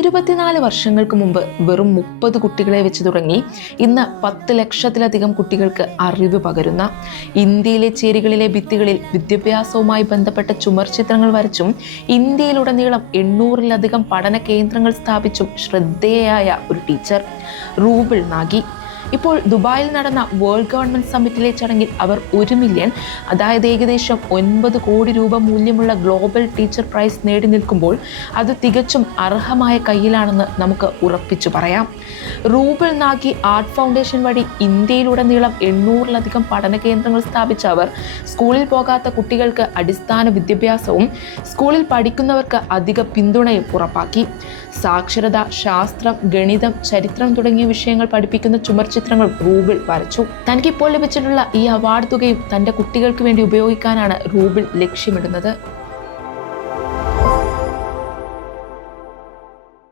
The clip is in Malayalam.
24 വർഷങ്ങൾക്ക് മുമ്പ് വെറും 30 കുട്ടികളെ വെച്ച് തുടങ്ങി ഇന്ന് 10 ലക്ഷത്തിലധികം കുട്ടികൾക്ക് അറിവ് പകരുന്ന, ഇന്ത്യയിലെ ചേരികളിലെ ഭിത്തികളിൽ വിദ്യാഭ്യാസവുമായി ബന്ധപ്പെട്ട ചുമർ ചിത്രങ്ങൾ വരച്ചും ഇന്ത്യയിലുടനീളം 800-ലധികം പഠന കേന്ദ്രങ്ങൾ സ്ഥാപിച്ചും ശ്രദ്ധേയയായ ഒരു ടീച്ചർ റൂബിൾ നാഗി. ഇപ്പോൾ ദുബായിൽ നടന്ന വേൾഡ് ഗവൺമെന്റ് സമ്മിറ്റിലെ ചടങ്ങിൽ അവർ 1 മില്യൺ, അതായത് ഏകദേശം 9 കോടി രൂപ മൂല്യമുള്ള ഗ്ലോബൽ ടീച്ചർ പ്രൈസ് നേടി നിൽക്കുമ്പോൾ അത് തികച്ചും അർഹമായ കയ്യിലാണെന്ന് നമുക്ക് ഉറപ്പിച്ചു പറയാം. റൂബിൾ നാഗി ആർട്ട് ഫൗണ്ടേഷൻ വഴി ഇന്ത്യയിലുടനീളം 800-ലധികം പഠന കേന്ദ്രങ്ങൾ സ്ഥാപിച്ച അവർ സ്കൂളിൽ പോകാത്ത കുട്ടികൾക്ക് അടിസ്ഥാന വിദ്യാഭ്യാസവും സ്കൂളിൽ പഠിക്കുന്നവർക്ക് അധിക പിന്തുണയും ഉറപ്പാക്കി. സാക്ഷരത, ശാസ്ത്രം, ഗണിതം, ചരിത്രം തുടങ്ങിയ വിഷയങ്ങൾ പഠിപ്പിക്കുന്ന ചുമർ ചിത്രങ്ങൾ റൂബിൾ വരച്ചു. തനിക്കിപ്പോൾ ലഭിച്ചിട്ടുള്ള ഈ അവാർഡ് തുകയും തൻ്റെ കുട്ടികൾക്ക് വേണ്ടി ഉപയോഗിക്കാനാണ് റൂബിൾ ലക്ഷ്യമിടുന്നത്.